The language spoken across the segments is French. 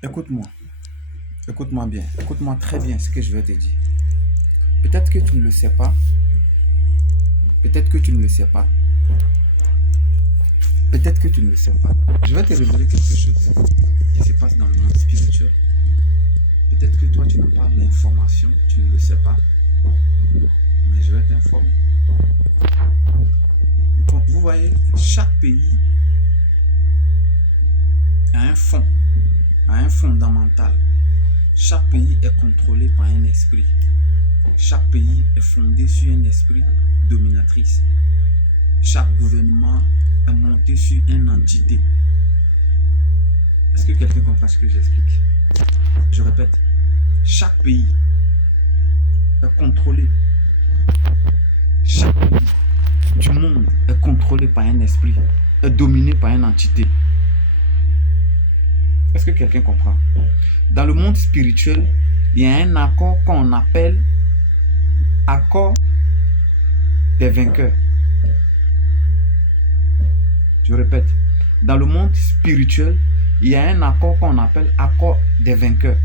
Écoute-moi, écoute-moi bien, écoute-moi très bien ce que je vais te dire. Peut-être que tu ne le sais pas, peut-être que tu ne le sais pas, peut-être que tu ne le sais pas. Je vais te révéler quelque chose qui se passe dans le monde spirituel. Peut-être que toi, tu n'as pas l'information, tu ne le sais pas, mais je vais t'informer. Bon, vous voyez, chaque pays a un fondamental. Chaque pays est contrôlé par un esprit. Chaque pays est fondé sur un esprit dominatrice. Chaque gouvernement est monté sur une entité. Est-ce que quelqu'un comprend ce que j'explique? Je répète, chaque pays est contrôlé. Chaque pays du monde est contrôlé par un esprit, est dominé par une entité. Est-ce que quelqu'un comprend? Dans le monde spirituel, il y a un accord qu'on appelle accord des vainqueurs. Je répète, dans le monde spirituel, il y a un accord qu'on appelle accord des vainqueurs.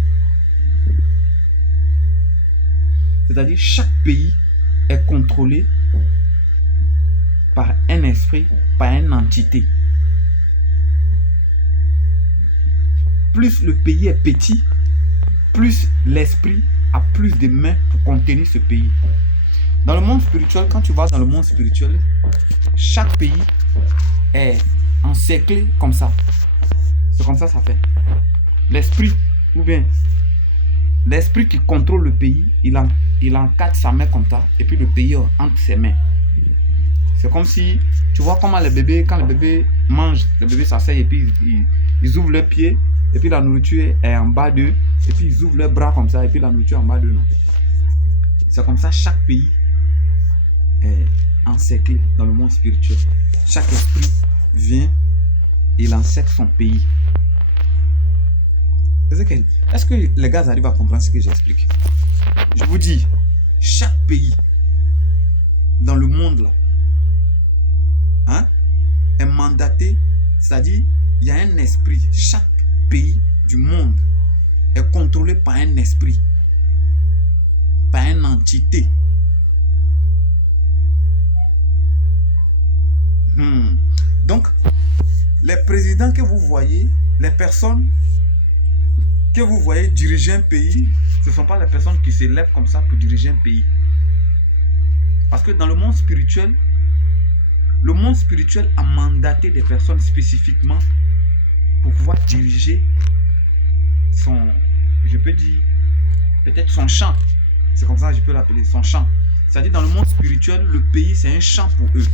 C'est-à-dire chaque pays est contrôlé par un esprit, par une entité. Plus le pays est petit, plus l'esprit a plus de mains pour contenir ce pays. Dans le monde spirituel, quand tu vas dans le monde spirituel, chaque pays est encerclé comme ça. C'est comme ça ça fait. L'esprit, ou bien l'esprit qui contrôle le pays, il encadre sa main comme ça, et puis le pays entre ses mains. C'est comme si, tu vois comment les bébés, quand les bébés mangent, les bébés s'asseyent et puis ils ouvrent leurs pieds, et puis la nourriture est en bas d'eux, et puis ils ouvrent leurs bras comme ça, et puis la nourriture en bas d'eux, non. C'est comme ça, chaque pays est encerclé dans le monde spirituel. Chaque esprit vient, il encercle son pays. Est-ce que les gars arrivent à comprendre ce que j'explique? Je vous dis, chaque pays dans le monde là, est mandaté, c'est-à-dire il y a un esprit. Chaque pays du monde est contrôlé par un esprit, par une entité. Donc, les présidents que vous voyez, les personnes que vous voyez diriger un pays, ce ne sont pas les personnes qui se lèvent comme ça pour diriger un pays. Parce que dans le monde spirituel a mandaté des personnes spécifiquement pour pouvoir diriger son, je peux dire, peut-être son champ. C'est comme ça que je peux l'appeler, son champ. C'est-à-dire dans le monde spirituel, le pays c'est un champ pour eux.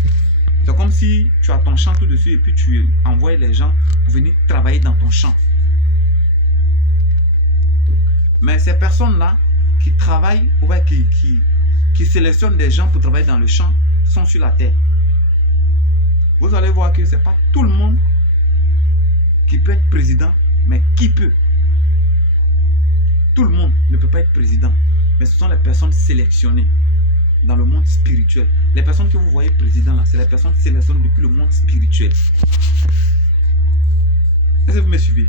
C'est comme si tu as ton champ tout dessus et puis tu envoies les gens pour venir travailler dans ton champ. Mais ces personnes-là qui travaillent, ouais, qui sélectionnent des gens pour travailler dans le champ sont sur la terre. Vous allez voir que ce n'est pas tout le monde qui peut être président, mais qui peut. Tout le monde ne peut pas être président, mais ce sont les personnes sélectionnées dans le monde spirituel. Les personnes que vous voyez président là, c'est les personnes sélectionnées depuis le monde spirituel. Est-ce que vous me suivez?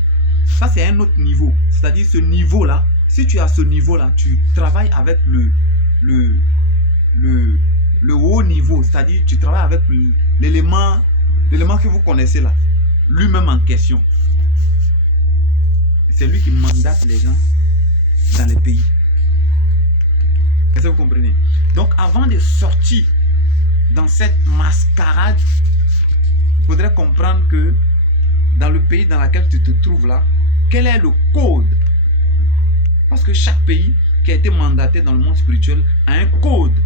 Ça c'est un autre niveau. C'est-à-dire ce niveau-là, si tu as ce niveau-là, tu travailles avec le haut niveau, c'est-à-dire tu travailles avec l'élément que vous connaissez là, lui-même en question. C'est lui qui mandate les gens dans les pays. Est-ce que vous comprenez? Donc avant de sortir dans cette mascarade, il faudrait comprendre que dans le pays dans lequel tu te trouves là, quel est le code? Parce que chaque pays qui a été mandaté dans le monde spirituel a un code.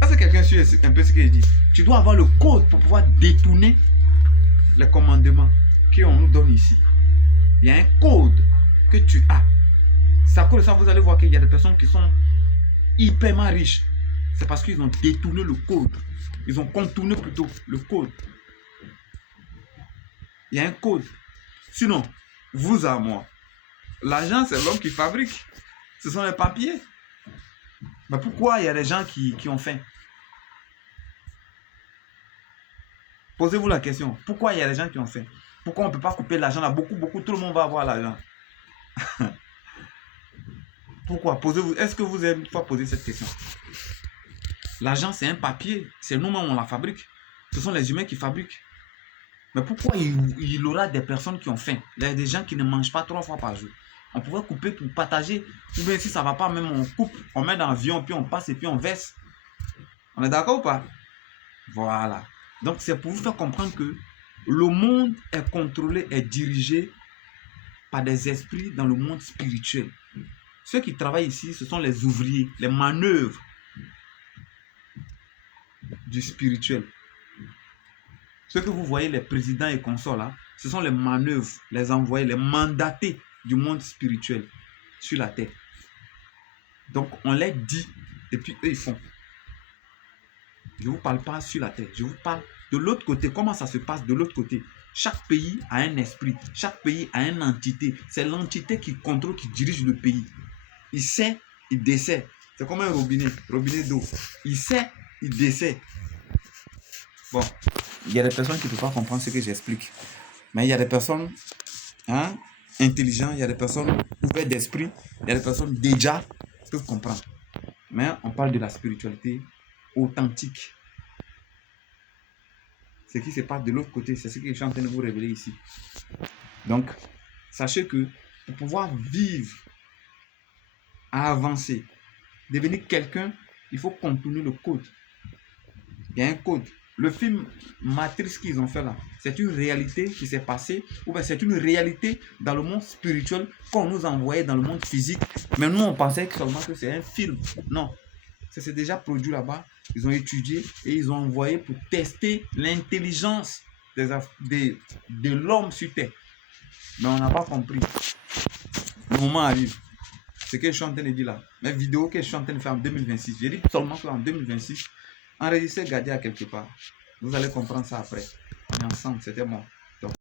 Est-ce que quelqu'un suit un peu ce que je dis? Tu dois avoir le code pour pouvoir détourner les commandements qu'on nous donne ici. Il y a un code que tu as. C'est à cause de ça, vous allez voir qu'il y a des personnes qui sont hyperment riches. C'est parce qu'ils ont détourné le code. Ils ont contourné plutôt le code. Il y a un code. Sinon, vous à moi, l'argent c'est l'homme qui fabrique. Ce sont les papiers. Mais pourquoi il y a des gens qui ont faim? Posez-vous la question. Pourquoi il y a des gens qui ont faim? Pourquoi on ne peut pas couper l'argent là? Beaucoup, tout le monde va avoir l'argent. Pourquoi? Posez-vous. Est-ce que vous avez une fois posé cette question? L'argent, c'est un papier. C'est nous-mêmes, on la fabrique. Ce sont les humains qui fabriquent. Mais pourquoi il y aura des personnes qui ont faim? Il y a des gens qui ne mangent pas 3 fois par jour. On pourrait couper pour partager. Ou bien si ça ne va pas, même on coupe, on met dans l'avion, puis on passe et puis on verse. On est d'accord ou pas? Voilà. Donc c'est pour vous faire comprendre que le monde est contrôlé, est dirigé par des esprits dans le monde spirituel. Ceux qui travaillent ici, ce sont les ouvriers, les manœuvres du spirituel. Ceux que vous voyez, les présidents et consorts là, ce sont les manœuvres, les envoyés, les mandatés du monde spirituel sur la terre. Donc on les dit et puis eux ils font. Je ne vous parle pas sur la terre, je vous parle de l'autre côté. Comment ça se passe de l'autre côté? Chaque pays a un esprit, chaque pays a une entité. C'est l'entité qui contrôle, qui dirige le pays. Il sait, il dessert. C'est comme un robinet d'eau. Il sait, il dessert. Bon, il y a des personnes qui ne peuvent pas comprendre ce que j'explique. Mais il y a des personnes intelligentes, il y a des personnes ouvertes d'esprit, il y a des personnes déjà qui peuvent comprendre. Mais on parle de la spiritualité authentique. Ce qui se passe de l'autre côté, c'est ce que je suis en train de vous révéler ici. Donc, sachez que pour pouvoir vivre, avancer, devenir quelqu'un, il faut contourner le code. Il y a un code. Le film Matrix qu'ils ont fait là, c'est une réalité qui s'est passée, ou bien c'est une réalité dans le monde spirituel qu'on nous envoyait dans le monde physique. Mais nous, on pensait seulement que c'est un film. Non, ça s'est déjà produit là-bas. Ils ont étudié et ils ont envoyé pour tester l'intelligence de l'homme sur Terre. Mais on n'a pas compris. Le moment arrive. Ce que je suis en train de dire là, mes vidéos que je suis en train de faire en 2026, j'ai dit seulement qu'en 2026, enregistrez, gardez à quelque part. Vous allez comprendre ça après. On est ensemble, c'était bon.